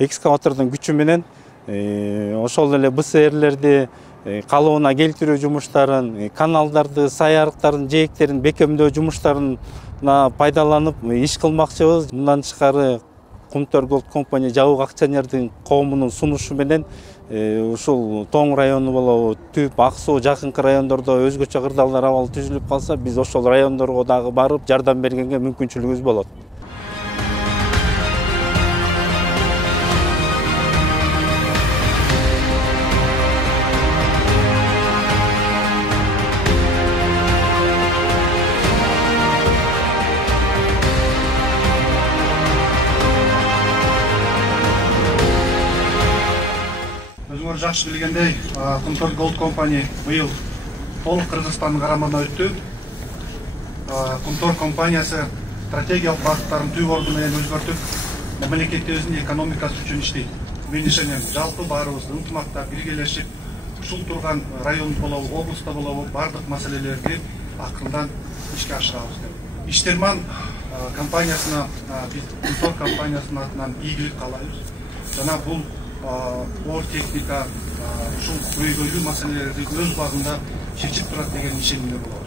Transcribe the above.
экскаватордун күчү менен ошол эле БСРлерди калыбына келтирүү жумуштарын, каналдарды, сай арыктардын жээктерин бекемдөө жумуштарына пайдаланып иш кылмакчыбыз. Мындан тышкары Кумтөр Голд компания жабык акционердин коомунун сунушу менен ушул Тоң району болобу, Түп, Ак Суу жакынкы райондордо өзгөчө кырдаалдар абалы түзүлүп калса, биз ошол райондорго дагы барып жардам бергенге мүмкүнчүлүгүбүз болот. Өзүңөр жакшы билгендей, Кумтөр Голд компания быйыл толук Кыргызстандын карамагына өттү. Кумтөр компаниясы стратегиялык багыттарын түп орду менен өзгөртүп, мамлекетибиздин экономикасы үчүн иштейт. Мен ишенем, жалпы баарыбыз ынтымакта биргелешип, ушул турган район болобу, облустта болобу, бардык маселелерди акырындан ишке ашырабыз деп. Иштерман компаниясына, биз Кумтөр компаниясынын атынан ийгилик каалайбыз. Жана бул оор техника ушул көйгөйлүү маселелерди өз убагында чечип турат деген ишенимде болот.